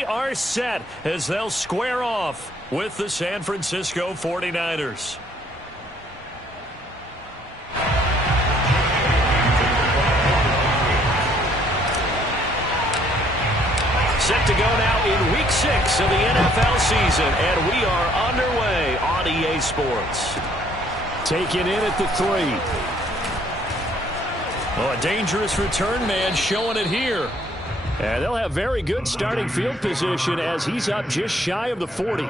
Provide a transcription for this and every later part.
they are set as they'll square off with the San Francisco 49ers. Set to go now in Week 6 of the NFL season, and we are underway on EA Sports. Taken in at the 3. Oh, a dangerous return man showing it here. And they'll have very good starting field position as he's up just shy of the 40.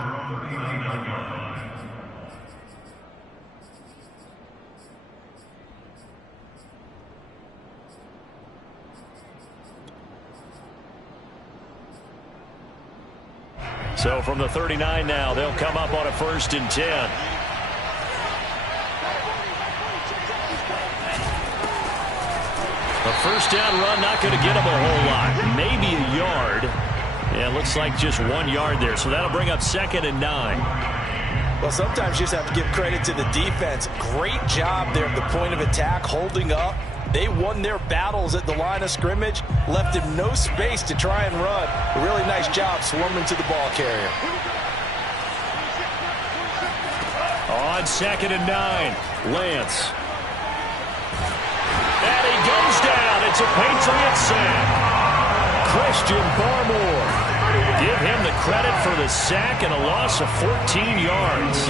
So from the 39 now, they'll come up on a 1st and 10. A first down run, not going to get him a whole lot. Maybe a yard. Yeah, looks like just 1 yard there. So that'll bring up 2nd and 9. Well, sometimes you just have to give credit to the defense. Great job there at the point of attack, holding up. They won their battles at the line of scrimmage, left him no space to try and run. A really nice job swarming to the ball carrier. On 2nd and 9, Lance. And he goes down. It's a Patriot sack. Christian Barmore. Give him the credit for the sack and a loss of 14 yards.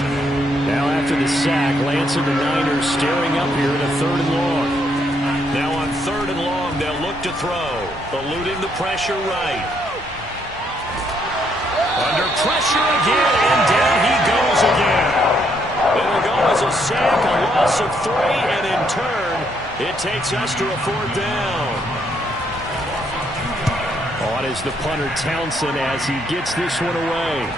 Now after the sack, Lance and the Niners staring up here at a 3rd and long. Now on 3rd and long, they'll look to throw. Eluding the pressure right. Under pressure again, and down he goes again. It'll go as a sack, a loss of 3, and in turn, it takes us to a 4th down. On is the punter Townsend as he gets this one away.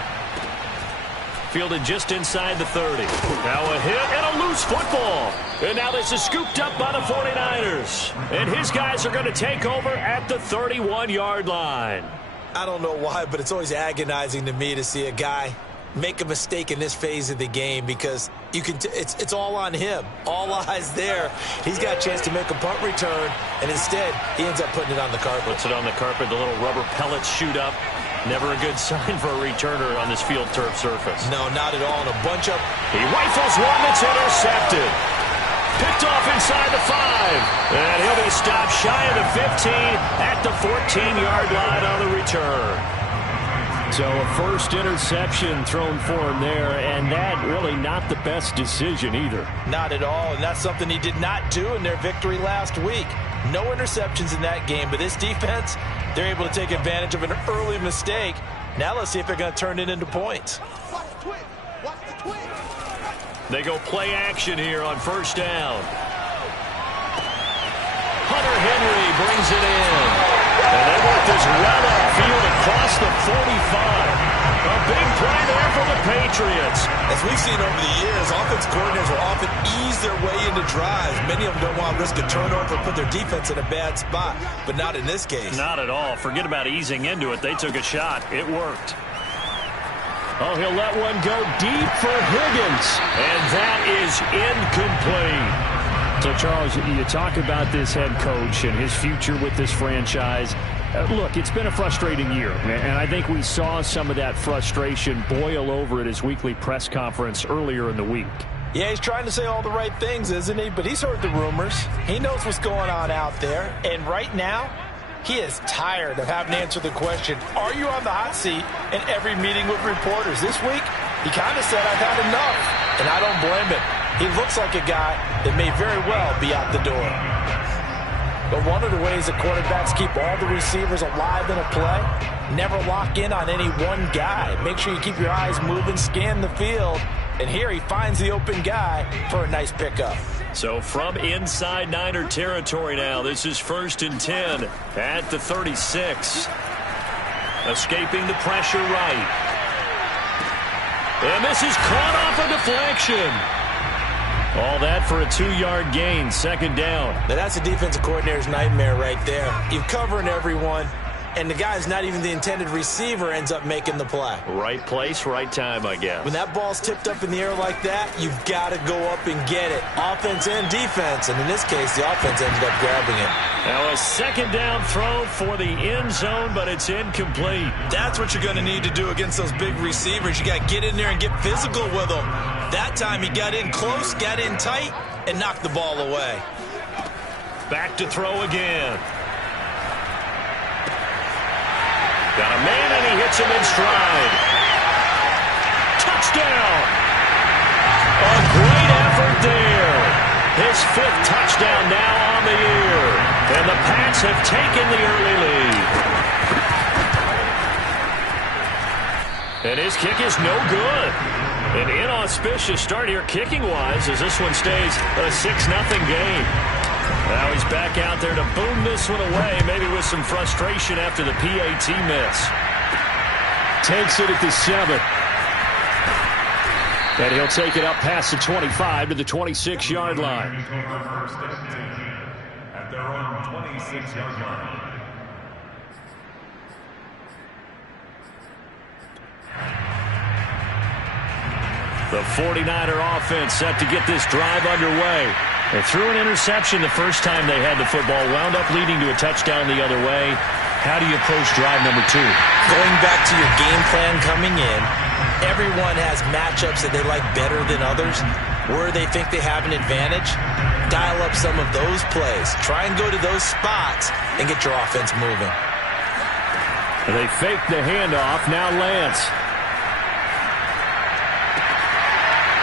Fielded just inside the 30. Now a hit and a loose football. And now this is scooped up by the 49ers. And his guys are going to take over at the 31-yard line. I don't know why, but it's always agonizing to me to see a guy make a mistake in this phase of the game because you can it's all on him. All eyes there. He's got a chance to make a punt return, and instead he ends up putting it on the carpet. Puts it on the carpet. The little rubber pellets shoot up. Never a good sign for a returner on this field turf surface. No, not at all. And a bunch up. He rifles one that's intercepted. Picked off inside the 5. And he'll be stopped shy of the 15 at the 14-yard line on the return. So a first interception thrown for him there, and that really not the best decision either. Not at all, and that's something he did not do in their victory last week. No interceptions in that game, but this defense, they're able to take advantage of an early mistake. Now let's see if they're going to turn it into points. They go play action here on 1st down. Hunter Henry brings it in. And they work this well upfield across the 45. A big play there for the Patriots. As we've seen over the years, offense coordinators will often ease their way into drives. Many of them don't want to risk a turnover or put their defense in a bad spot, but not in this case. Not at all. Forget about easing into it. They took a shot. It worked. Oh, he'll let one go deep for Higgins. And that is incomplete. So, Charles, you talk about this head coach and his future with this franchise. Look, it's been a frustrating year, and I think we saw some of that frustration boil over at his weekly press conference earlier in the week. Yeah, he's trying to say all the right things, isn't he? But he's heard the rumors. He knows what's going on out there. And right now, he is tired of having to answer the question, are you on the hot seat in every meeting with reporters? This week, he kind of said, I've had enough. And I don't blame him. He looks like a guy that may very well be out the door. But one of the ways that quarterbacks keep all the receivers alive in a play, never lock in on any one guy. Make sure you keep your eyes moving, scan the field. And here he finds the open guy for a nice pickup. So from inside Niner territory now, this is 1st and 10 at the 36. Escaping the pressure right. And this is caught off a deflection. All that for a 2-yard gain, 2nd down. Now that's a defensive coordinator's nightmare right there. You're covering everyone. and the guy who's not even the intended receiver ends up making the play. Right place, right time, I guess. When that ball's tipped up in the air like that, you've got to go up and get it. Offense and defense, and in this case, the offense ended up grabbing it. Now a second down throw for the end zone, but it's incomplete. That's what you're going to need to do against those big receivers. You got to get in there and get physical with them. That time he got in close, got in tight, and knocked the ball away. Back to throw again. Got a man, and he hits him in stride. Touchdown! A great effort there. His 5th touchdown now on the year. And the Pats have taken the early lead. And his kick is no good. An inauspicious start here kicking-wise as this one stays a 6-0 game. Now he's back out there to boom this one away, maybe with some frustration after the PAT miss. Takes it at the 7. And he'll take it up past the 25 to the 26-yard line. At their own 26-yard line. The 49er offense set to get this drive underway. They threw an interception the first time they had the football, wound up leading to a touchdown the other way. How do you approach drive number 2? Going back to your game plan coming in, everyone has matchups that they like better than others. Where they think they have an advantage, dial up some of those plays. Try and go to those spots and get your offense moving. They fake the handoff. Now Lance.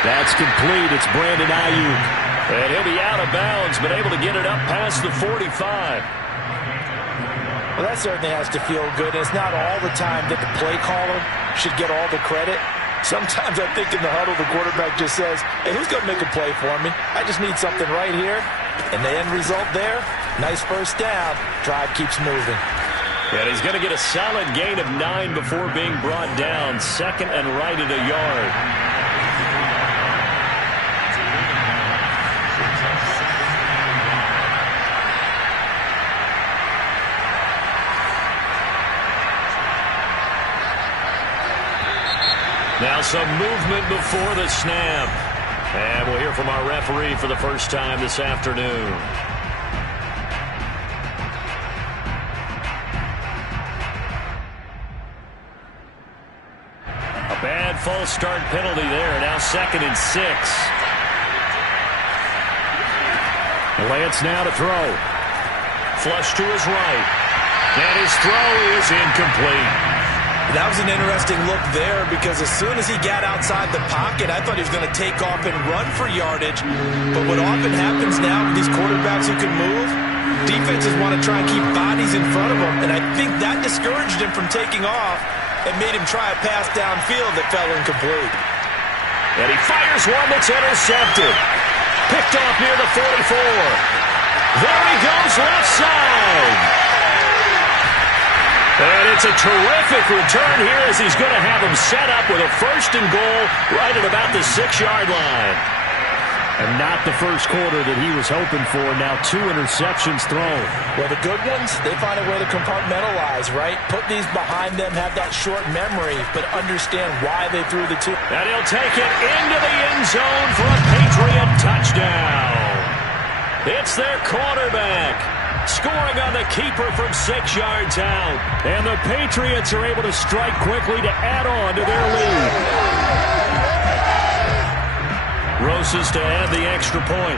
That's complete. It's Brandon Ayuk. And he'll be out of bounds, but able to get it up past the 45. Well, that certainly has to feel good. It's not all the time that the play caller should get all the credit. Sometimes I think in the huddle, the quarterback just says, hey, who's going to make a play for me? I just need something right here. And the end result there, nice first down. Drive keeps moving. And he's going to get a solid gain of 9 before being brought down. Second and right at a yard. Now some movement before the snap. And we'll hear from our referee for the first time this afternoon. A bad false start penalty there. Now 2nd and 6. Lance now to throw. Flush to his right. And his throw is incomplete. That was an interesting look there because as soon as he got outside the pocket, I thought he was going to take off and run for yardage. But what often happens now with these quarterbacks who can move, defenses want to try and keep bodies in front of them. And I think that discouraged him from taking off and made him try a pass downfield that fell incomplete. And he fires one that's intercepted. Picked off near the 44. There he goes left side. And it's a terrific return here as he's going to have him set up with a 1st and goal right at about the 6-yard line. And not the first quarter that he was hoping for. Now 2 interceptions thrown. Well, the good ones, they find a way to compartmentalize, right? Put these behind them, have that short memory, but understand why they threw the 2. And he'll take it into the end zone for a Patriot touchdown. It's their quarterback. Scoring on the keeper from 6 yards out. And the Patriots are able to strike quickly to add on to their lead. Rosas to add the extra point.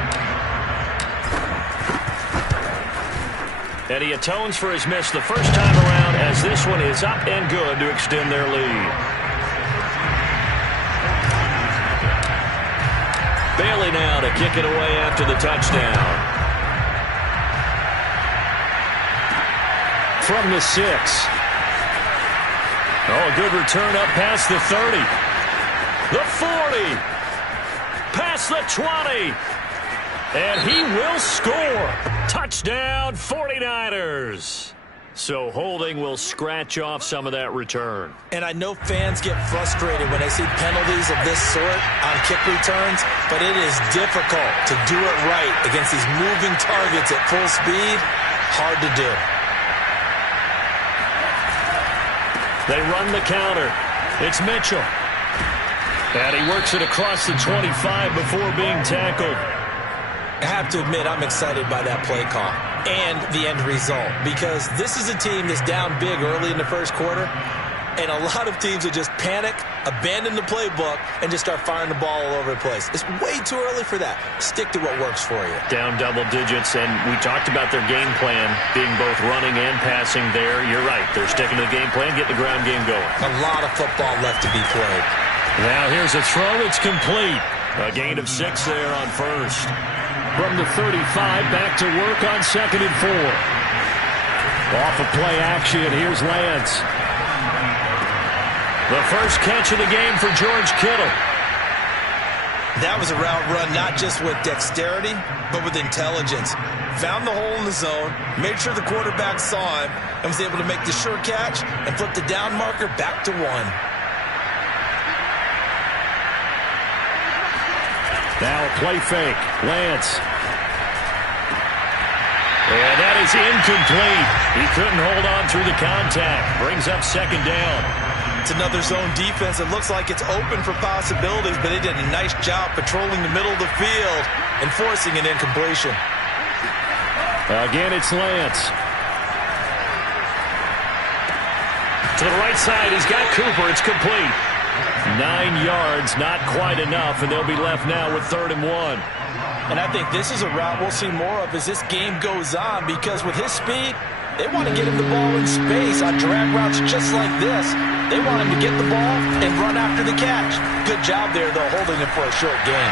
And he atones for his miss the first time around as this one is up and good to extend their lead. Bailey now to kick it away after the touchdown. From the 6. Oh, a good return up past the 30. The 40. Past the 20. And he will score. Touchdown, 49ers. So holding will scratch off some of that return. And I know fans get frustrated when they see penalties of this sort on kick returns, but it is difficult to do it right against these moving targets at full speed. Hard to do. They run the counter. It's Mitchell. And he works it across the 25 before being tackled. I have to admit, I'm excited by that play call and the end result, because this is a team that's down big early in the first quarter, and a lot of teams will just panic, abandon the playbook, and just start firing the ball all over the place. It's way too early for that. Stick to what works for you. Down double digits, and we talked about their game plan being both running and passing there. You're right. They're sticking to the game plan, getting the ground game going. A lot of football left to be played. Now here's a throw. It's complete. A gain of 6 there on first. From the 35, back to work on 2nd and 4. Off of play action, here's Lance. The first catch of the game for George Kittle. That was a route run not just with dexterity, but with intelligence. Found the hole in the zone, made sure the quarterback saw him, and was able to make the sure catch and flip the down marker back to 1. Now a play fake. Lance. And that is incomplete. He couldn't hold on through the contact. Brings up 2nd down. It's another zone defense. It looks like it's open for possibilities, but they did a nice job patrolling the middle of the field and forcing an incompletion. Again, it's Lance. To the right side, he's got Cooper. It's complete. 9 yards, not quite enough, and they'll be left now with 3rd and 1. And I think this is a route we'll see more of as this game goes on, because with his speed, they want to get him the ball in space on drag routes just like this. They want him to get the ball and run after the catch. Good job there, though, holding him for a short gain.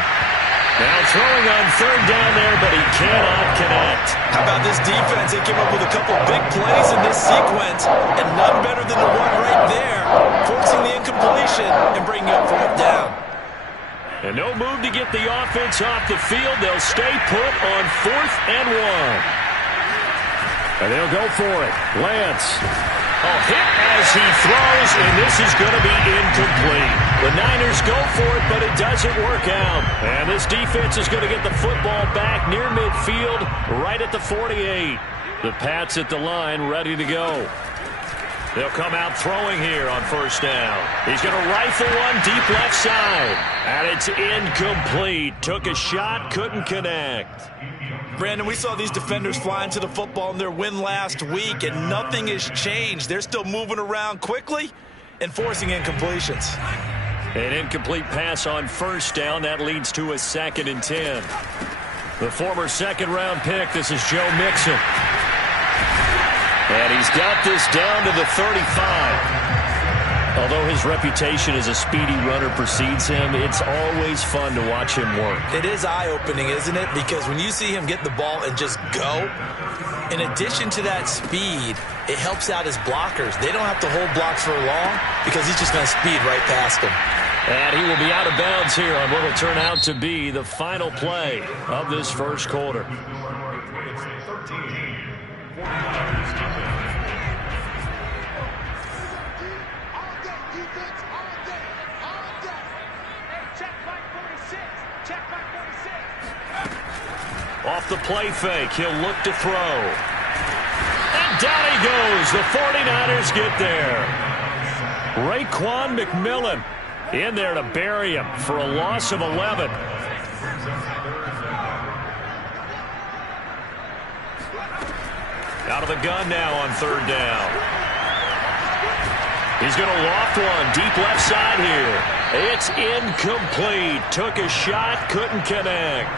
Now throwing on 3rd down there, but he cannot connect. How about this defense? They came up with a couple big plays in this sequence, and none better than the one right there, forcing the incompletion and bringing up 4th down. And no move to get the offense off the field. They'll stay put on 4th and 1. And they'll go for it. Lance. A hit as he throws, and this is going to be incomplete. The Niners go for it, but it doesn't work out. And this defense is going to get the football back near midfield, right at the 48. The Pats at the line, ready to go. They'll come out throwing here on 1st down. He's going to rifle one deep left side. And it's incomplete. Took a shot, couldn't connect. Brandon, we saw these defenders flying to the football in their win last week, and nothing has changed. They're still moving around quickly and forcing incompletions. An incomplete pass on 1st down. That leads to a 2nd and 10. The former 2nd-round pick, this is Joe Mixon. And he's got this down to the 35. Although his reputation as a speedy runner precedes him, it's always fun to watch him work. It is eye-opening, isn't it? Because when you see him get the ball and just go, in addition to that speed, it helps out his blockers. They don't have to hold blocks for long because he's just going to speed right past them. And he will be out of bounds here on what will turn out to be the final play of this first quarter. Off the play fake, he'll look to throw. And down he goes. The 49ers get there. Raekwon McMillan in there to bury him for a loss of 11. Out of the gun now on 3rd down. He's going to loft one deep left side here. It's incomplete. Took a shot, couldn't connect.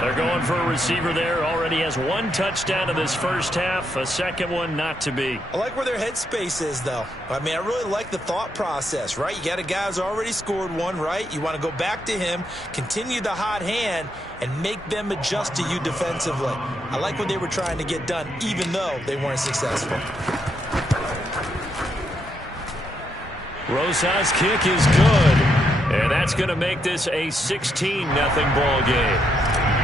They're going for a receiver there. Already has 1 touchdown in this first half. A second one not to be. I like where their headspace is, though. I mean, I really like the thought process, right? You got a guy who's already scored 1, right? You want to go back to him, continue the hot hand, and make them adjust to you defensively. I like what they were trying to get done, even though they weren't successful. Rosa's kick is good. And that's going to make this a 16-0 ball game.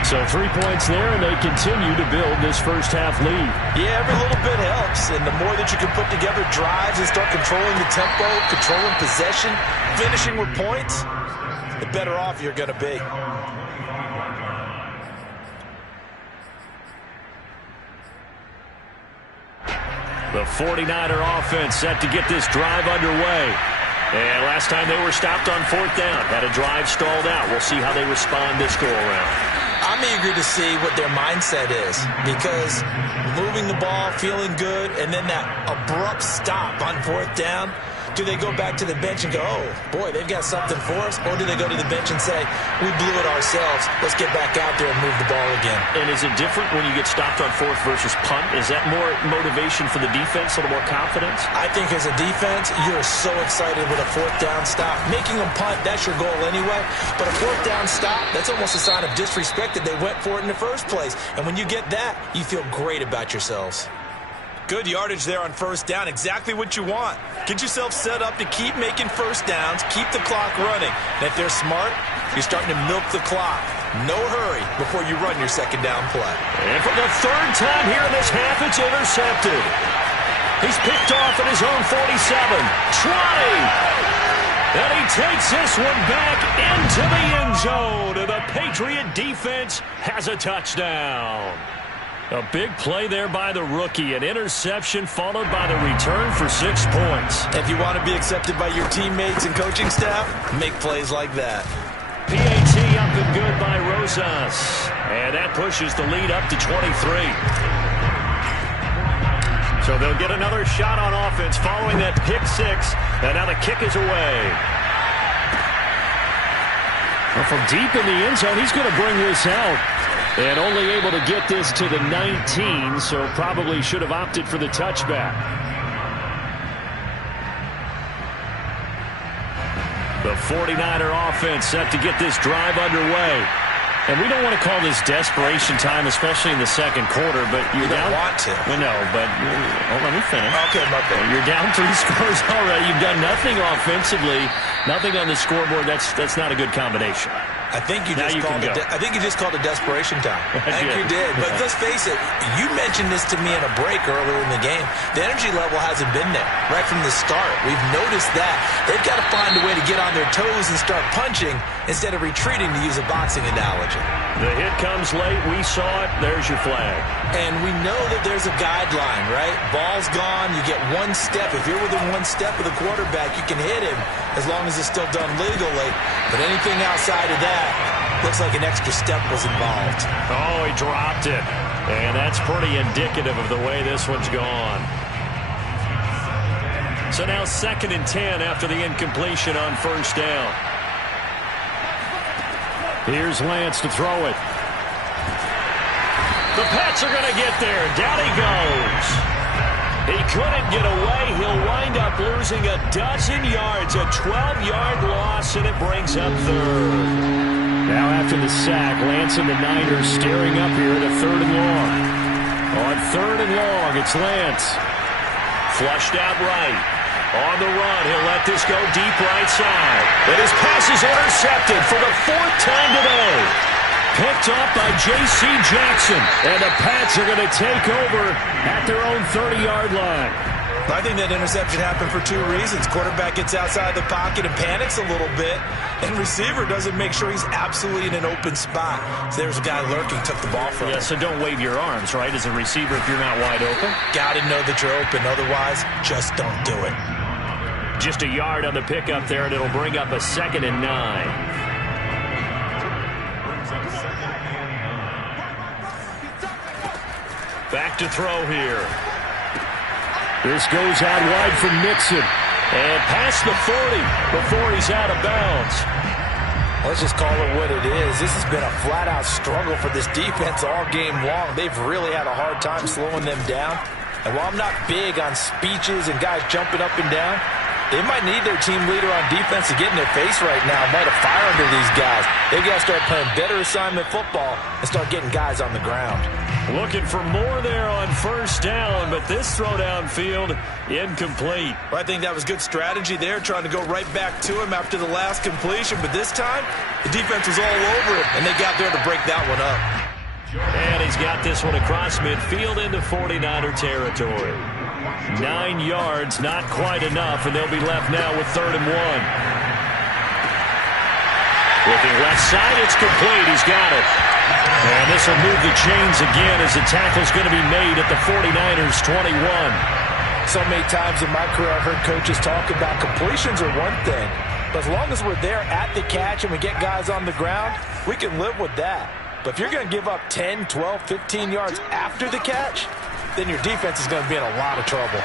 So 3 points there, and they continue to build this first half lead. Yeah, every little bit helps, and the more that you can put together drives and start controlling the tempo, controlling possession, finishing with points, the better off you're going to be. The 49er offense set to get this drive underway. And last time they were stopped on 4th down, had a drive stalled out. We'll see how they respond this go-around. I'm eager to see what their mindset is, because moving the ball, feeling good, and then that abrupt stop on 4th down, do they go back to the bench and go, oh, boy, they've got something for us? Or do they go to the bench and say, we blew it ourselves, let's get back out there and move the ball again? And is it different when you get stopped on 4th versus punt? Is that more motivation for the defense, a little more confidence? I think as a defense, you're so excited with a 4th down stop. Making them punt, that's your goal anyway. But a 4th down stop, that's almost a sign of disrespect that they went for it in the first place. And when you get that, you feel great about yourselves. Good yardage there on 1st down. Exactly what you want. Get yourself set up to keep making 1st downs, keep the clock running. And if they're smart, you're starting to milk the clock. No hurry before you run your 2nd down play. And for the 3rd time here in this half, it's intercepted. He's picked off at his own 47. 20. And he takes this one back into the end zone. And the Patriot defense has a touchdown. A big play there by the rookie. An interception followed by the return for 6 points. If you want to be accepted by your teammates and coaching staff, make plays like that. PAT up and good by Rosas. And that pushes the lead up to 23. So they'll get another shot on offense following that pick 6. And now the kick is away. Well, from deep in the end zone, he's going to bring this out. And only able to get this to the 19, so probably should have opted for the touchback. The 49er offense set to get this drive underway. And we don't want to call this desperation time, especially in the 2nd quarter, but you're down. You don't want to. Well, no, but let me finish. Okay, my bad. You're down 3 scores already. You've done nothing offensively, nothing on the scoreboard. That's not a good combination. I think you just called it desperation time. I think you did. But let's face it, you mentioned this to me in a break earlier in the game. The energy level hasn't been there right from the start. We've noticed that. They've got to find a way to get on their toes and start punching instead of retreating, to use a boxing analogy. The hit comes late. We saw it. There's your flag. And we know that there's a guideline, right? Ball's gone. You get 1 step. If you're within 1 step of the quarterback, you can hit him as long as it's still done legally. But anything outside of that, looks like an extra step was involved. Oh, he dropped it. And that's pretty indicative of the way this one's gone. So now 2nd and 10 after the incompletion on 1st down. Here's Lance to throw it. The Pats are going to get there. Down he goes. He couldn't get away. He'll wind up losing a dozen yards. A 12-yard loss, and it brings up 3rd. Now after the sack, Lance and the Niners staring up here at a 3rd and long. On 3rd and long, it's Lance. Flushed out right. On the run, he'll let this go deep right side. And his pass is intercepted for the 4th time today. Picked up by J.C. Jackson. And the Pats are going to take over at their own 30-yard line. I think that interception happened for 2 reasons. Quarterback gets outside the pocket and panics a little bit, and receiver doesn't make sure he's absolutely in an open spot. So there's a guy lurking, took the ball from him. Yeah, so don't wave your arms, right, as a receiver if you're not wide open. Got to know that you're open. Otherwise, just don't do it. Just a yard on the pickup there, and it'll bring up a 2nd and 9. Back to throw here. This goes out wide from Mixon. And past the 40 before he's out of bounds. Let's just call it what it is. This has been a flat-out struggle for this defense all game long. They've really had a hard time slowing them down. And while I'm not big on speeches and guys jumping up and down, they might need their team leader on defense to get in their face right now, light a fire under these guys. They've got to start playing better assignment football and start getting guys on the ground. Looking for more there on 1st down, but this throw downfield incomplete. Well, I think that was good strategy there, trying to go right back to him after the last completion. But this time, the defense was all over it, and they got there to break that one up. And he's got this one across midfield into 49er territory. 9 yards, not quite enough, and they'll be left now with 3rd and 1. Looking left side, it's complete. He's got it. And this will move the chains again as the tackle's going to be made at the 49ers' 21. So many times in my career I've heard coaches talk about completions are one thing, but as long as we're there at the catch and we get guys on the ground, we can live with that. But if you're going to give up 10, 12, 15 yards after the catch, then your defense is going to be in a lot of trouble.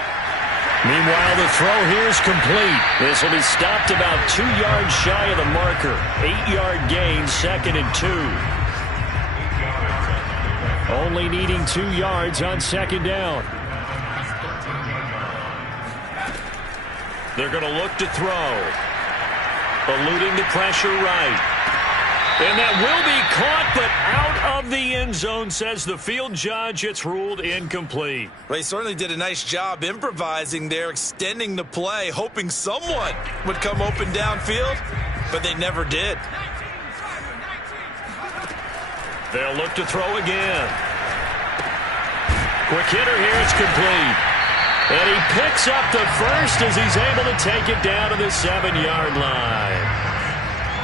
Meanwhile, the throw here is complete. This will be stopped about 2 yards shy of the marker. 8-yard gain, 2nd and 2. Only needing 2 yards on 2nd down. They're going to look to throw. Eluding the pressure right. And that will be caught, but out of the end zone, says the field judge. It's ruled incomplete. Well, he certainly did a nice job improvising there, extending the play, hoping someone would come open downfield, but they never did. They'll look to throw again. Quick hitter here, it's complete. And he picks up the first as he's able to take it down to the 7-yard line.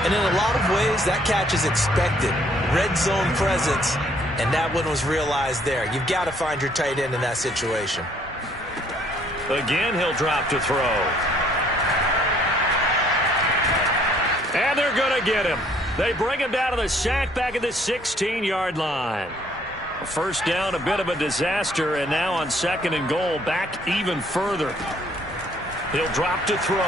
And in a lot of ways, that catch is expected. Red zone presence, and that one was realized there. You've got to find your tight end in that situation. Again, he'll drop to throw. And they're going to get him. They bring him down to the sack back at the 16-yard line. First down, a bit of a disaster, and now on 2nd and goal, back even further. He'll drop to throw.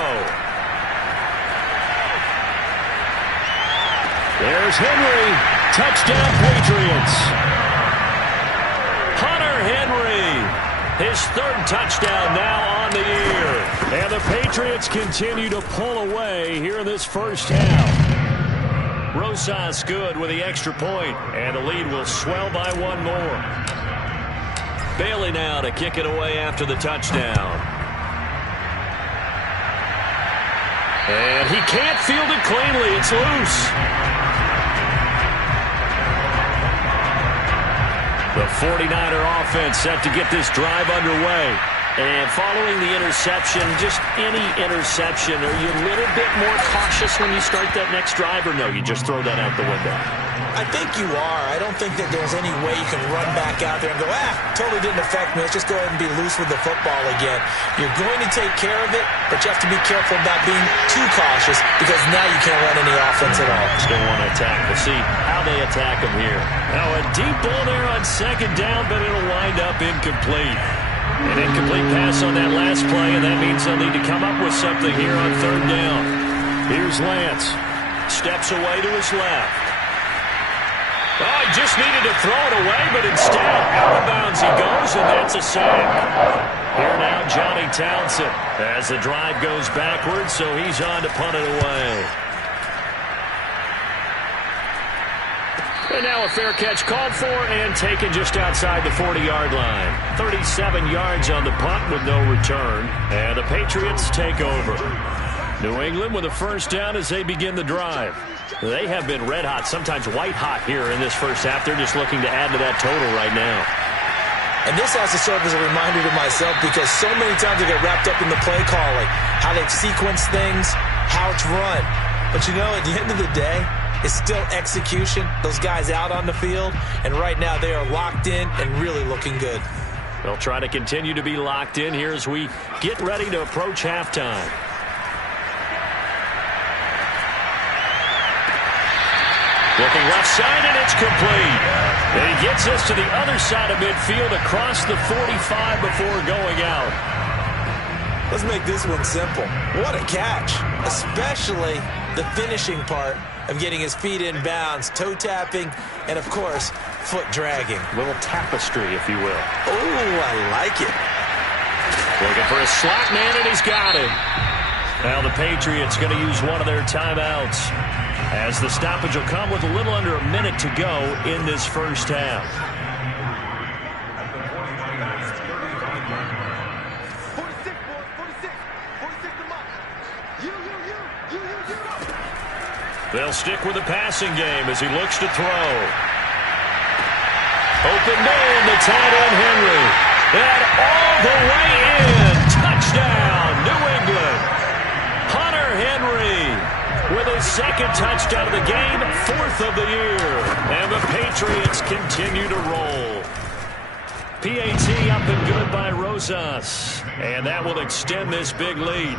There's Henry. Touchdown, Patriots. Hunter Henry. His 3rd touchdown now on the year. And the Patriots continue to pull away here in this first half. Rosas good with the extra point, and the lead will swell by 1 more. Bailey now to kick it away after the touchdown. And he can't field it cleanly. It's loose. The 49er offense set to get this drive underway. And following the interception, just any interception, are you a little bit more cautious when you start that next drive, or no, you just throw that out the window? I think you are. I don't think that there's any way you can run back out there and go, totally didn't affect me. Let's just go ahead and be loose with the football again. You're going to take care of it, but you have to be careful about being too cautious because now you can't run any offense at all. Still want to attack. We'll see how they attack him here. Now a deep ball there on 2nd down, but it'll wind up incomplete. An incomplete pass on that last play, and that means they'll need to come up with something here on 3rd down. Here's Lance. Steps away to his left. Oh, he just needed to throw it away, but instead, out of bounds he goes, and that's a sack. Here now, Johnny Townsend, as the drive goes backwards, so he's on to punt it away. And now a fair catch called for and taken just outside the 40-yard line. 37 yards on the punt with no return. And the Patriots take over. New England with a first down as they begin the drive. They have been red hot, sometimes white hot here in this first half. They're just looking to add to that total right now. And this has to serve as a reminder to myself because so many times I get wrapped up in the play calling, how they sequence things, how it's run. But you know, at the end of the day, it's still execution. Those guys out on the field, and right now they are locked in and really looking good. They'll try to continue to be locked in here as we get ready to approach halftime. Looking left side, and it's complete. And he gets us to the other side of midfield across the 45 before going out. Let's make this one simple. What a catch, especially the finishing part of getting his feet in bounds, toe tapping, and of course, foot dragging. A little tapestry, if you will. Oh, I like it. Looking for a slot man, and he's got it. Now the Patriots going to use one of their timeouts, as the stoppage will come with a little under a minute to go in this first half. They'll stick with the passing game as he looks to throw. Open man, the tight end Henry. And all the way in. Touchdown, New England. Hunter Henry with his 2nd touchdown of the game, 4th of the year. And the Patriots continue to roll. PAT up and good by Rosas. And that will extend this big lead.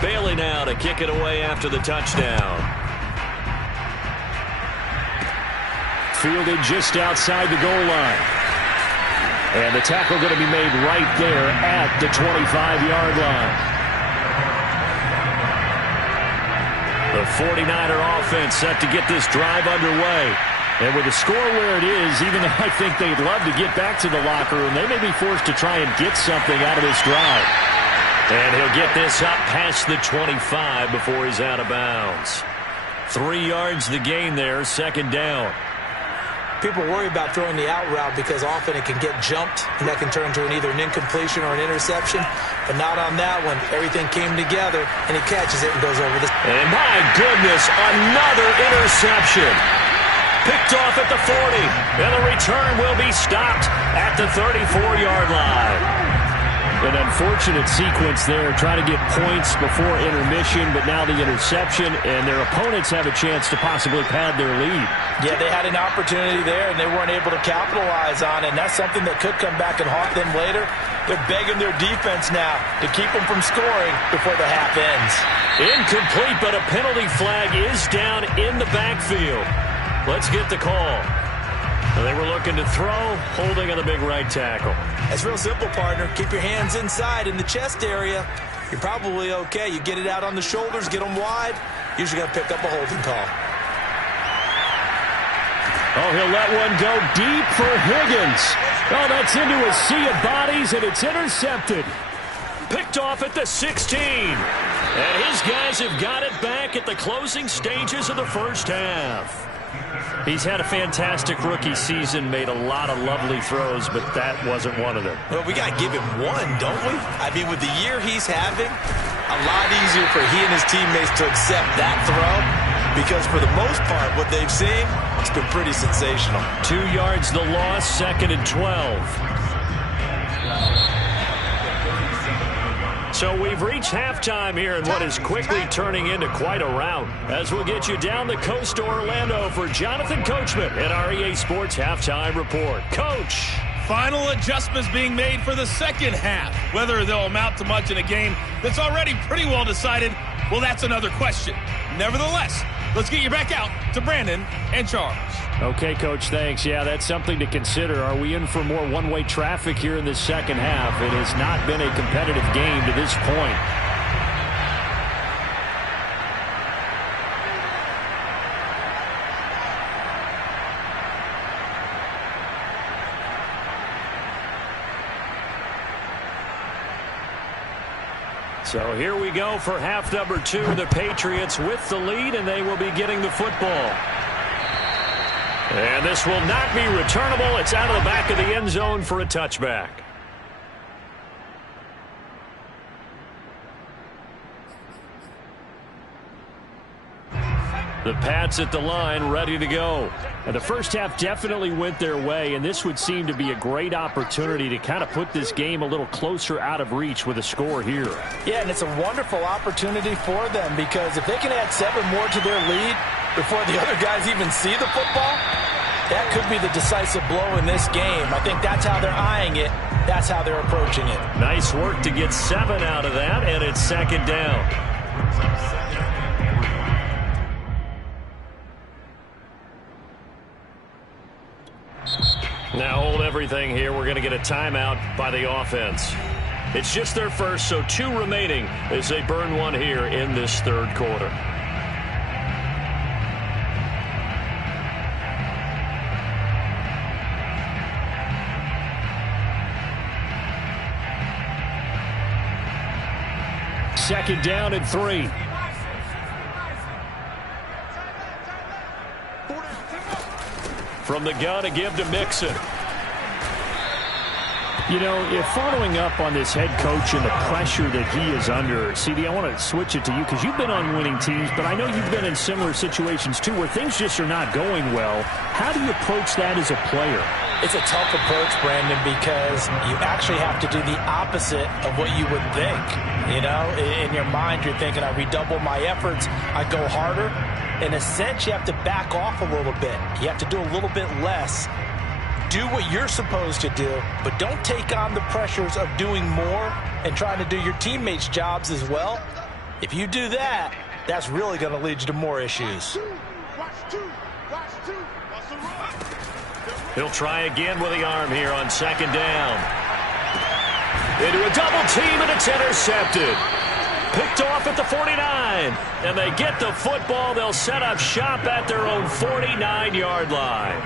Bailey now to kick it away after the touchdown. Fielded just outside the goal line. And the tackle going to be made right there at the 25-yard line. The 49er offense set to get this drive underway. And with the score where it is, even though I think they'd love to get back to the locker room, they may be forced to try and get something out of this drive. And he'll get this up past the 25 before he's out of bounds. 3 yards the gain there, second down. People worry about throwing the out route because often it can get jumped, and that can turn into either an incompletion or an interception. But not on that one. Everything came together, and he catches it and goes over this. And my goodness, another interception. Picked off at the 40, and the return will be stopped at the 34-yard line. An unfortunate sequence there, trying to get points before intermission, but now the interception, and their opponents have a chance to possibly pad their lead. Yeah, they had an opportunity there, and they weren't able to capitalize on it, and that's something that could come back and haunt them later. They're begging their defense now to keep them from scoring before the half ends. Incomplete, but a penalty flag is down in the backfield. Let's get the call. They were looking to throw, holding on the big right tackle. It's real simple, partner. Keep your hands inside in the chest area. You're probably okay. You get it out on the shoulders, get them wide. Usually going to pick up a holding call. Oh, he'll let one go deep for Higgins. Oh, that's into a sea of bodies, and it's intercepted. Picked off at the 16. And his guys have got it back at the closing stages of the first half. He's had a fantastic rookie season, made a lot of lovely throws, but that wasn't one of them. Well, we got to give him one, don't we? I mean, with the year he's having, a lot easier for he and his teammates to accept that throw because for the most part, what they've seen, it's been pretty sensational. 2 yards the loss, second and 12. So we've reached halftime here in what is quickly turning into quite a rout. As we'll get you down the coast to Orlando for Jonathan Coachman at our EA Sports Halftime Report. Coach. Final adjustments being made for the second half. Whether they'll amount to much in a game that's already pretty well decided, well, that's another question. Nevertheless, let's get you back out to Brandon and Charles. Okay, Coach, thanks. Yeah, that's something to consider. Are we in for more one-way traffic here in this second half? It has not been a competitive game to this point. So here we go for half number 2. The Patriots with the lead, and they will be getting the football. And this will not be returnable. It's out of the back of the end zone for a touchback. The Pats at the line, ready to go. And the first half definitely went their way, and this would seem to be a great opportunity to kind of put this game a little closer out of reach with a score here. Yeah, and it's a wonderful opportunity for them because if they can add 7 more to their lead before the other guys even see the football, that could be the decisive blow in this game. I think that's how they're eyeing it. That's how they're approaching it. Nice work to get 7 out of that, and it's second down. Now hold everything here. We're going to get a timeout by the offense. It's just their first, so 2 remaining as they burn one here in this third quarter. Second down and 3. From the gun, a give to Mixon. You know, if following up on this head coach and the pressure that he is under, CD, I want to switch it to you because you've been on winning teams, but I know you've been in similar situations too where things just are not going well. How do you approach that as a player? It's a tough approach, Brandon, because you actually have to do the opposite of what you would think. You know, in your mind, you're thinking, I redouble my efforts, I go harder. In a sense, you have to back off a little bit. You have to do a little bit less. Do what you're supposed to do, but don't take on the pressures of doing more and trying to do your teammates' jobs as well. If you do that, that's really going to lead you to more issues. He'll try again with the arm here on second down. Into a double team, and it's intercepted. Picked off at the 49. And they get the football. They'll set up shop at their own 49-yard line.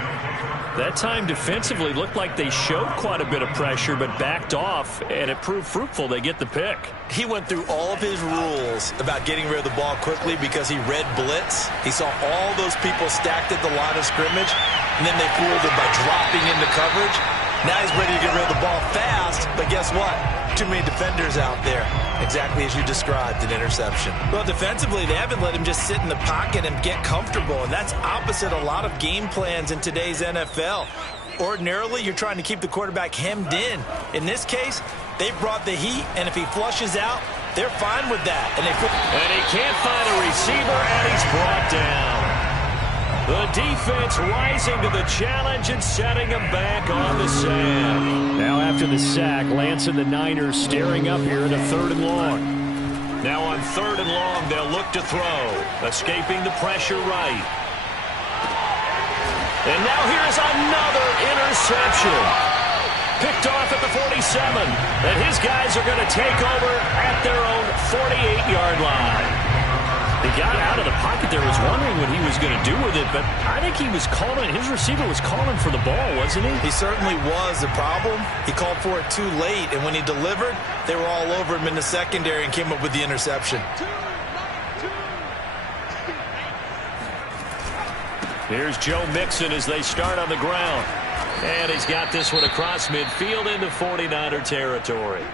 That time defensively looked like they showed quite a bit of pressure, but backed off, and it proved fruitful. They get the pick. He went through all of his rules about getting rid of the ball quickly because he read blitz. He saw all those people stacked at the line of scrimmage, and then they fooled him by dropping into coverage. Now he's ready to get rid of the ball fast, but guess what? Too many defenders out there. Exactly as you described, an interception. Well, defensively, they haven't let him just sit in the pocket and get comfortable, and that's opposite a lot of game plans in today's NFL. Ordinarily, you're trying to keep the quarterback hemmed in. In this case, they brought the heat, and if he flushes out, they're fine with that. And he can't find a receiver, and he's brought down. The defense rising to the challenge and setting him back on the sack. Now after the sack, Lance and the Niners staring up here at a 3rd and long. Now on 3rd and long, they'll look to throw. Escaping the pressure right. And now here's another interception. Picked off at the 47. And his guys are going to take over at their own 48-yard line. He got out of the pocket there, was wondering what he was going to do with it, but I think he was calling, his receiver was calling for the ball, wasn't he? He certainly was. The problem, he called for it too late, and when he delivered, they were all over him in the secondary and came up with the interception. Here's Joe Mixon as they start on the ground. And he's got this one across midfield into 49er territory.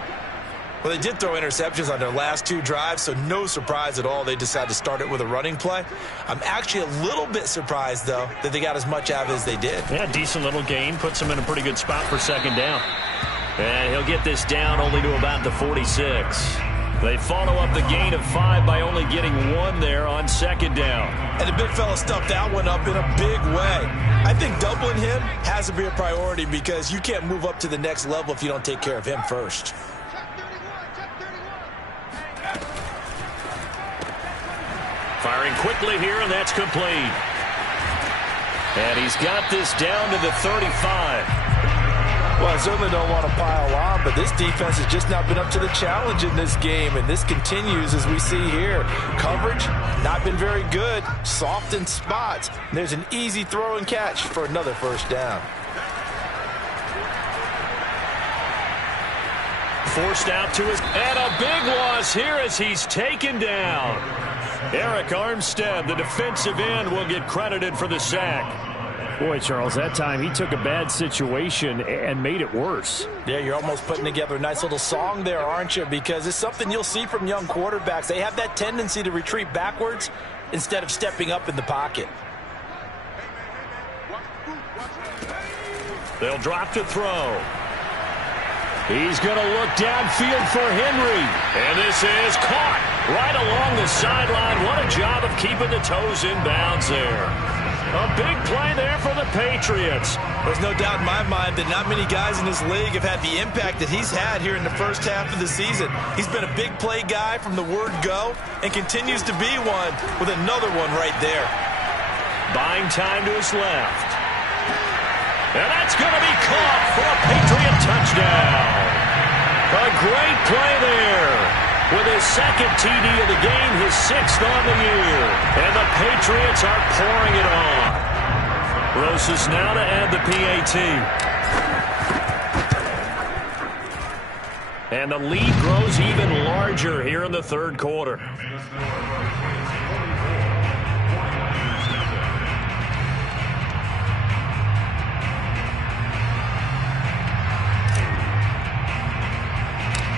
Well, they did throw interceptions on their last 2 drives, so no surprise at all they decided to start it with a running play. I'm actually a little bit surprised, though, that they got as much out of it as they did. Yeah, decent little gain. Puts them in a pretty good spot for second down. And he'll get this down only to about the 46. They follow up the gain of 5 by only getting 1 there on second down. And the big fella stuffed that one up in a big way. I think doubling him has to be a priority because you can't move up to the next level if you don't take care of him first. Firing quickly here, and that's complete. And he's got this down to the 35. Well, I certainly don't want to pile on, but this defense has just not been up to the challenge in this game, and this continues as we see here. Coverage, not been very good, soft in spots. And there's an easy throw and catch for another first down. Forced out to his, and a big loss here as he's taken down. Eric Armstead, the defensive end, will get credited for the sack. Boy, Charles, that time he took a bad situation and made it worse. Yeah, you're almost putting together a nice little song there, aren't you? Because it's something you'll see from young quarterbacks. They have that tendency to retreat backwards instead of stepping up in the pocket. They'll drop to throw. He's going to look downfield for Henry. And this is caught right along the sideline. What a job of keeping the toes in bounds there. A big play there for the Patriots. There's no doubt in my mind that not many guys in this league have had the impact that he's had here in the first half of the season. He's been a big play guy from the word go and continues to be one with another one right there. Buying time to his left. And that's going to be caught for a Patriot touchdown. A great play there. With his second TD of the game, his 6th on the year. And the Patriots are pouring it on. Rosas now to add the PAT. And the lead grows even larger here in the 3rd quarter.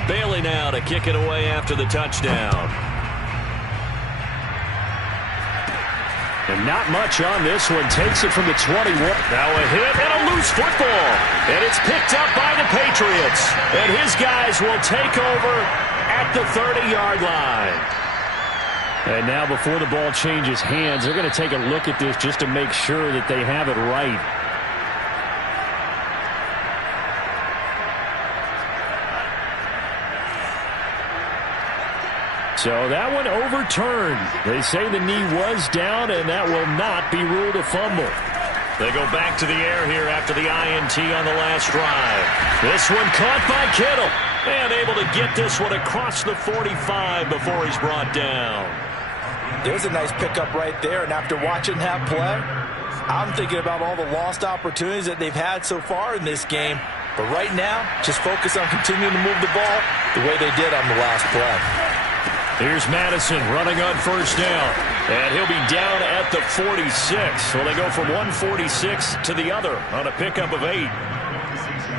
Bailey now to kick it away after the touchdown. And not much on this one. Takes it from the 21. Now a hit and a loose football. And it's picked up by the Patriots. And his guys will take over at the 30-yard line. And now before the ball changes hands, they're going to take a look at this just to make sure that they have it right. So that one overturned. They say the knee was down, and that will not be ruled a fumble. They go back to the air here after the INT on the last drive. This one caught by Kittle. And able to get this one across the 45 before he's brought down. There's a nice pickup right there, and after watching that play, I'm thinking about all the lost opportunities that they've had so far in this game. But right now, just focus on continuing to move the ball the way they did on the last play. Here's Madison running on first down. And he'll be down at the 46. So they go from 146 to the other on a pickup of 8.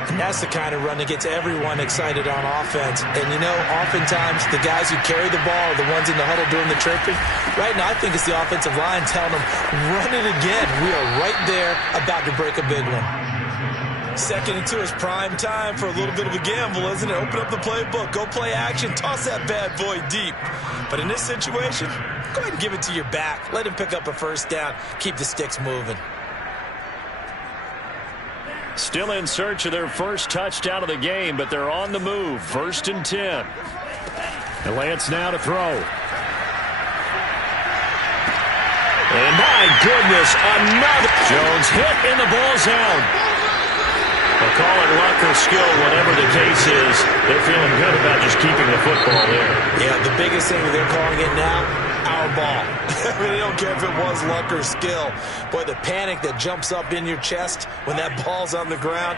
And that's the kind of run that gets everyone excited on offense. And, you know, oftentimes the guys who carry the ball are the ones in the huddle doing the chirping. Right now, I think it's the offensive line telling them, run it again. We are right there about to break a big one. 2nd and 2 is prime time for a little bit of a gamble, isn't it? Open up the playbook, go play action, toss that bad boy deep. But in this situation, go ahead and give it to your back. Let him pick up a first down. Keep the sticks moving. Still in search of their first touchdown of the game, but they're on the move. 1st and 10. And Lance now to throw. And my goodness, another. Jones hit and the ball's out. They'll call it luck or skill, whatever the case is. They're feeling good about just keeping the football there. Yeah, the biggest thing that they're calling it now, our ball. I mean, they don't care if it was luck or skill. Boy, the panic that jumps up in your chest when that ball's on the ground,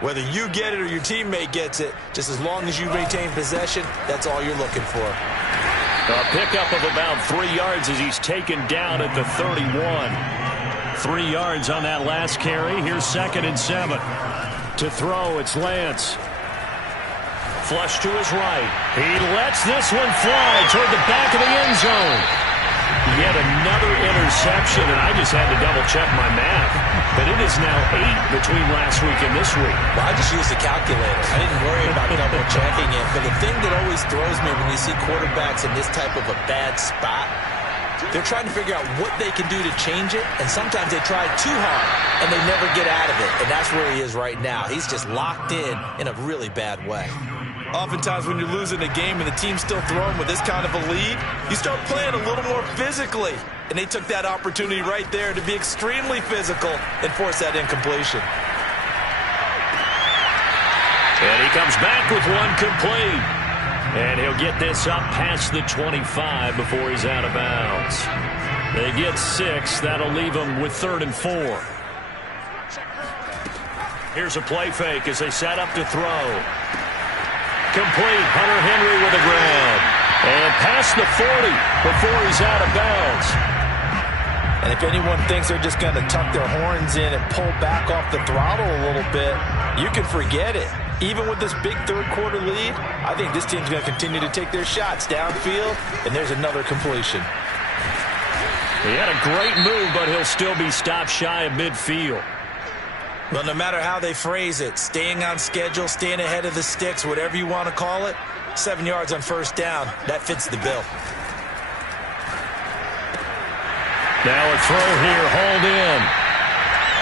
whether you get it or your teammate gets it, just as long as you maintain possession, that's all you're looking for. A pickup of about 3 yards as he's taken down at the 31. 3 yards on that last carry. Here's 2nd and 7. To throw, it's Lance. Flush to his right. He lets this one fly toward the back of the end zone. Yet another interception, and I just had to double-check my math. But it is now 8 between last week and this week. Well, I just used a calculator. I didn't worry about double-checking it. But the thing that always throws me when you see quarterbacks in this type of a bad spot, they're trying to figure out what they can do to change it, and sometimes they try too hard, and they never get out of it, and that's where he is right now. He's just locked in a really bad way. Oftentimes when you're losing a game and the team's still throwing with this kind of a lead, you start playing a little more physically, and they took that opportunity right there to be extremely physical and force that incompletion. And he comes back with one complete. And he'll get this up past the 25 before he's out of bounds. They get 6. That'll leave them with 3rd and 4. Here's a play fake as they set up to throw. Complete. Hunter Henry with a grab. And past the 40 before he's out of bounds. And if anyone thinks they're just going to tuck their horns in and pull back off the throttle a little bit, you can forget it. Even with this big third-quarter lead, I think this team's going to continue to take their shots downfield, and there's another completion. He had a great move, but he'll still be stopped shy of midfield. Well, no matter how they phrase it, staying on schedule, staying ahead of the sticks, whatever you want to call it, 7 yards on first down, that fits the bill. Now a throw here, hauled in.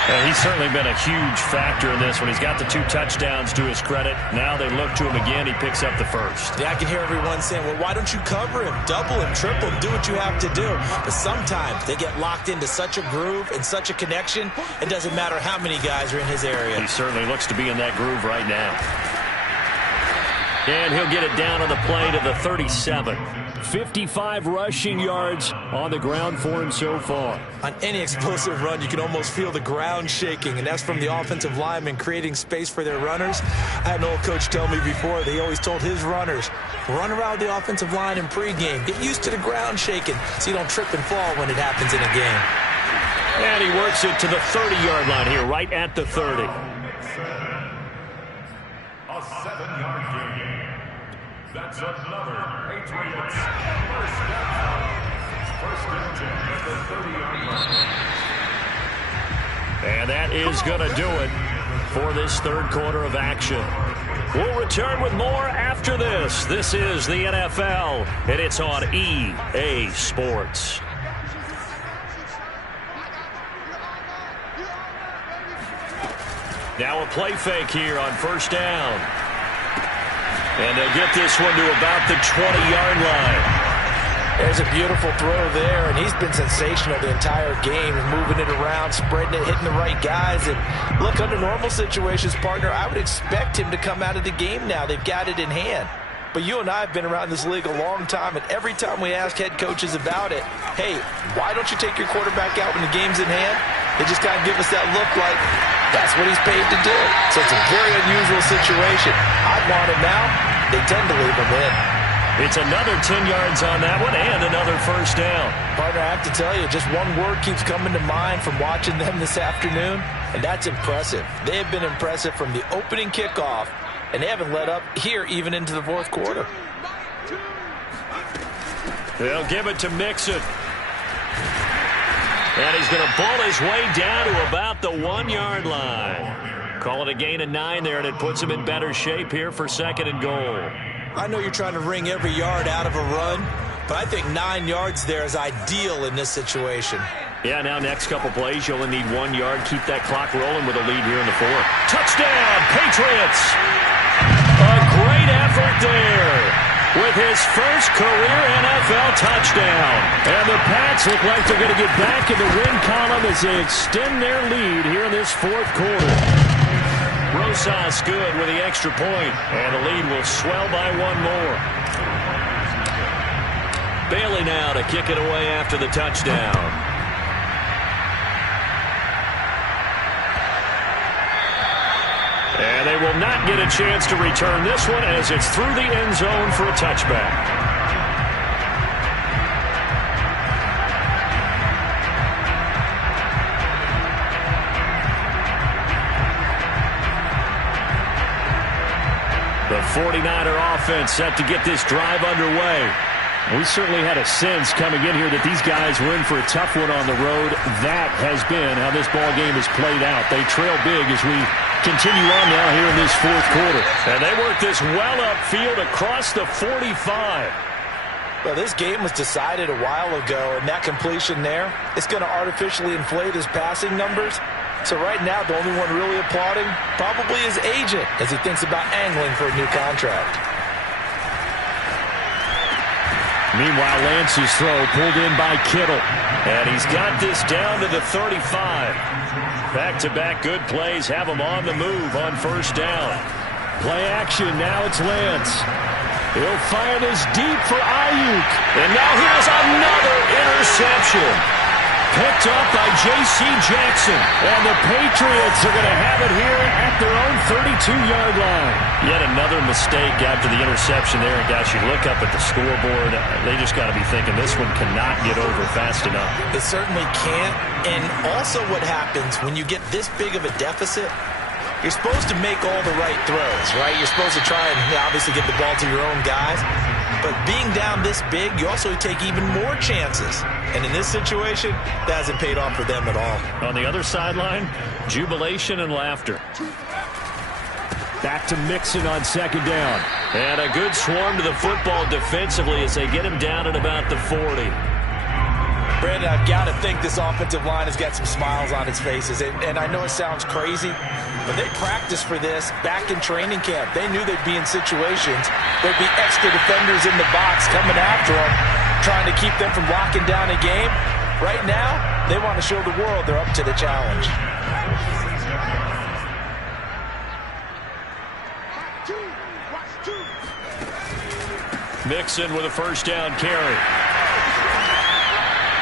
And he's certainly been a huge factor in this one. He's got the 2 touchdowns to his credit. Now they look to him again. He picks up the first. Yeah, I can hear everyone saying, well, why don't you cover him, double him, triple him, do what you have to do. But sometimes they get locked into such a groove and such a connection, it doesn't matter how many guys are in his area. He certainly looks to be in that groove right now. And he'll get it down on the play to the 37. 55 rushing yards on the ground for him so far. On any explosive run, you can almost feel the ground shaking, and that's from the offensive linemen creating space for their runners. I had an old coach tell me before, they always told his runners, run around the offensive line in pregame. Get used to the ground shaking so you don't trip and fall when it happens in a game. And he works it to the 30-yard line here, right at the 30. A 7-yard gain. That's another Patriots first down. First and 10 at the 30-yard line. And that is going to do it for this third quarter of action. We'll return with more after this. This is the NFL, and it's on EA Sports. Now a play fake here on first down. And they'll get this one to about the 20-yard line. There's a beautiful throw there, and he's been sensational the entire game, moving it around, spreading it, hitting the right guys. And look, under normal situations, partner, I would expect him to come out of the game now. They've got it in hand. But you and I have been around this league a long time, and every time we ask head coaches about it, hey, why don't you take your quarterback out when the game's in hand? They just kind of give us that look like that's what he's paid to do. So it's a very unusual situation. I want him now. They tend to leave him in. It's another 10 yards on that one and another first down. Partner, I have to tell you, just one word keeps coming to mind from watching them this afternoon, and that's impressive. They have been impressive from the opening kickoff, and they haven't let up here even into the fourth quarter. They'll give it to Mixon. And he's going to bull his way down to about the 1-yard line. Call it a gain of 9 there, and it puts him in better shape here for second and goal. I know you're trying to wring every yard out of a run, but I think 9 yards there is ideal in this situation. Yeah, now next couple plays, you only need 1 yard. Keep that clock rolling with a lead here in the fourth. Touchdown, Patriots! A great effort there with his first career NFL touchdown. And the Pats look like they're going to get back in the win column as they extend their lead here in this fourth quarter. Rosas good with the extra point, and the lead will swell by 1 more. Bailey now to kick it away after the touchdown. And they will not get a chance to return this one as it's through the end zone for a touchback. The 49er offense set to get this drive underway. We certainly had a sense coming in here that these guys were in for a tough one on the road. That has been how this ball game has played out. They trail big as we continue on now here in this fourth quarter. And they work this well upfield across the 45. Well, this game was decided a while ago, and that completion there, it's going to artificially inflate his passing numbers. So right now, the only one really applauding probably his agent as he thinks about angling for a new contract. Meanwhile, Lance's throw pulled in by Kittle. And he's got this down to the 35. Back-to-back good plays have him on the move on first down. Play action, now it's Lance. He'll fire this deep for Ayuk. And now here's another interception. Picked up by J.C. Jackson. And the Patriots are going to have it here at their own 32-yard line. Yet another mistake after the interception there. And guys, you look up at the scoreboard, they just got to be thinking this one cannot get over fast enough. It certainly can't. And also what happens when you get this big of a deficit, you're supposed to make all the right throws, right? You're supposed to try and obviously get the ball to your own guys. But being down this big, you also take even more chances. And in this situation, that hasn't paid off for them at all. On the other sideline, jubilation and laughter. Back to Mixon on second down. And a good swarm to the football defensively as they get him down at about the 40. Brandon, I've got to think this offensive line has got some smiles on its faces. And I know it sounds crazy, but they practiced for this back in training camp. They knew they'd be in situations. There'd be extra defenders in the box coming after them, trying to keep them from locking down a game. Right now, they want to show the world they're up to the challenge. Mixon with a first down carry.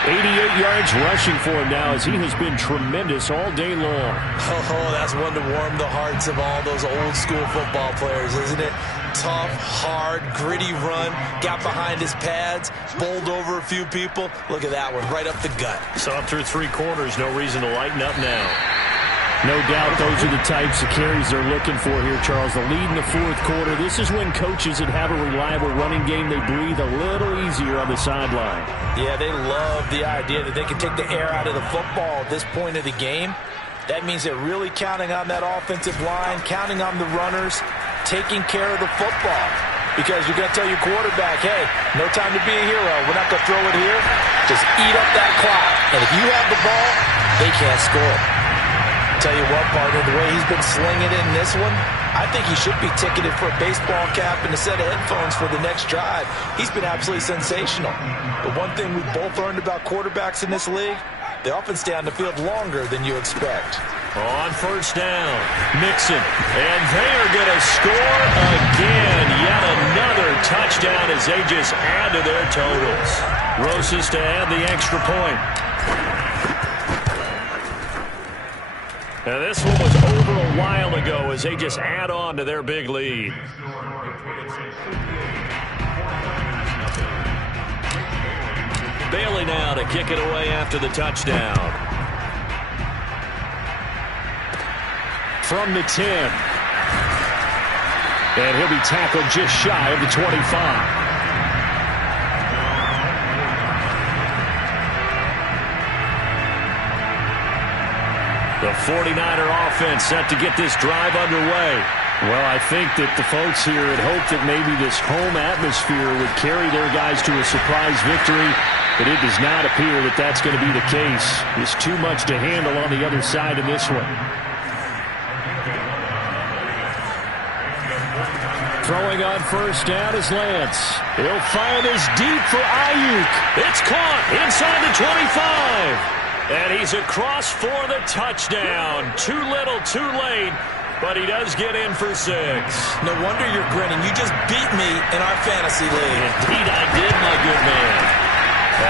88 yards rushing for him now as he has been tremendous all day long. Oh, that's one to warm the hearts of all those old school football players, isn't it? Tough, hard, gritty run, got behind his pads, bowled over a few people. Look at that one, right up the gut. So up through 3 quarters, no reason to lighten up now. No doubt those are the types of carries they're looking for here, Charles. The lead in the fourth quarter. This is when coaches that have a reliable running game, they breathe a little easier on the sideline. Yeah, they love the idea that they can take the air out of the football at this point of the game. That means they're really counting on that offensive line, counting on the runners, taking care of the football. Because you're going to tell your quarterback, hey, no time to be a hero. We're not going to throw it here. Just eat up that clock. And if you have the ball, they can't score. Tell you what, partner, the way he's been slinging it in this one, I think he should be ticketed for a baseball cap and a set of headphones for the next drive. He's been absolutely sensational. But one thing we've both learned about quarterbacks in this league, they often stay on the field longer than you expect. On first down, Mixon. And they are going to score again. Yet another touchdown as they just add to their totals. Roses to add the extra point. Now this one was over a while ago as they just add on to their big lead. Bailey now to kick it away after the touchdown. From the 10. And he'll be tackled just shy of the 25. The 49er offense set to get this drive underway. Well, I think that the folks here had hoped that maybe this home atmosphere would carry their guys to a surprise victory, but it does not appear that that's going to be the case. There's too much to handle on the other side in this one. Throwing on first down is Lance. He'll fire this deep for Ayuk. It's caught inside the 25. And he's across for the touchdown. Too little, too late. But he does get in for 6. No wonder you're grinning. You just beat me in our fantasy league. Indeed I did, my good man.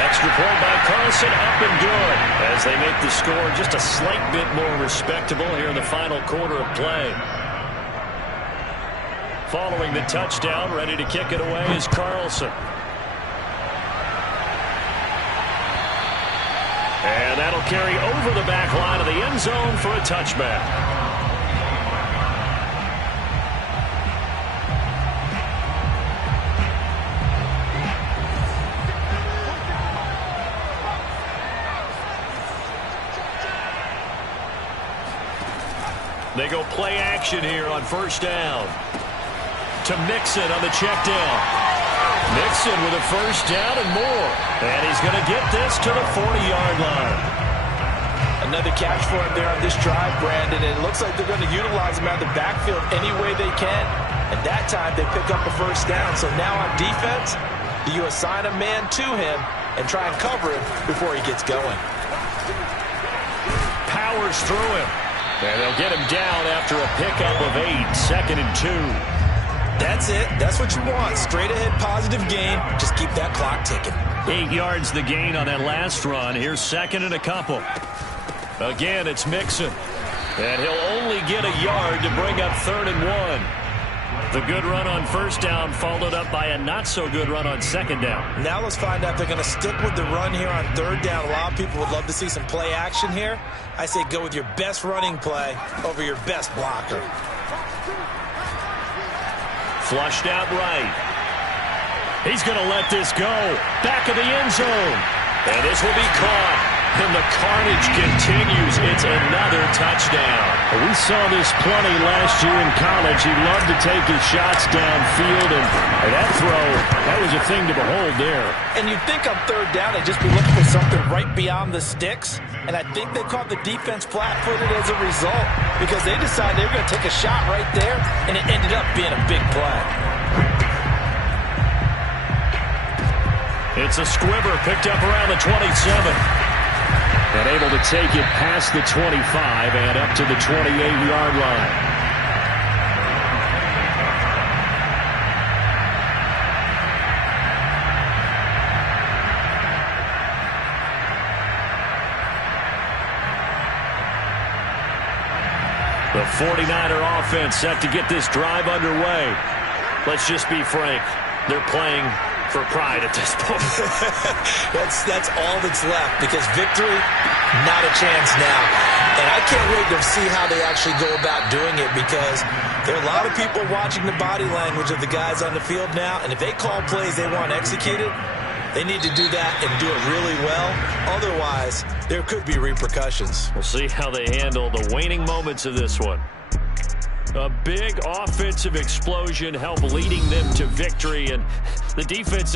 Extra point by Carlson, up and good. As they make the score just a slight bit more respectable here in the final quarter of play. Following the touchdown, ready to kick it away is Carlson. And that'll carry over the back line of the end zone for a touchback. They go play action here on first down. To Mixon on the check down. Mixon with a first down and more. And he's going to get this to the 40-yard line. Another catch for him there on this drive, Brandon. And it looks like they're going to utilize him out of the backfield any way they can. And that time they pick up a first down. So now on defense, do you assign a man to him and try and cover him before he gets going? Powers through him. And they'll get him down after a pickup of 8. 2nd and 2. That's it. That's what you want. Straight ahead, positive gain. Just keep that clock ticking. 8 yards the gain on that last run. Here's 2nd and a couple. Again, it's Mixon. And he'll only get a yard to bring up 3rd and 1. The good run on first down followed up by a not-so-good run on second down. Now let's find out if they're going to stick with the run here on 3rd down. A lot of people would love to see some play action here. I say go with your best running play over your best blocker. Flushed out right. He's going to let this go. Back of the end zone. And this will be caught. And the carnage continues. It's another touchdown. We saw this plenty last year in college. He loved to take his shots downfield. And that throw, that was a thing to behold there. And you'd think on 3rd down they'd just be looking for something right beyond the sticks. And I think they caught the defense flat-footed as a result because they decided they were going to take a shot right there, and it ended up being a big play. It's a squibber picked up around the 27. And able to take it past the 25 and up to the 28-yard line. The 49er offense set to get this drive underway. Let's just be frank. They're playing for pride at this point. That's all that's left because victory, not a chance now. And I can't wait to see how they actually go about doing it, because there are a lot of people watching the body language of the guys on the field now, and if they call plays they want executed, they need to do that and do it really well. Otherwise, there could be repercussions. We'll see how they handle the waning moments of this one. A big offensive explosion helped leading them to victory, and the defensive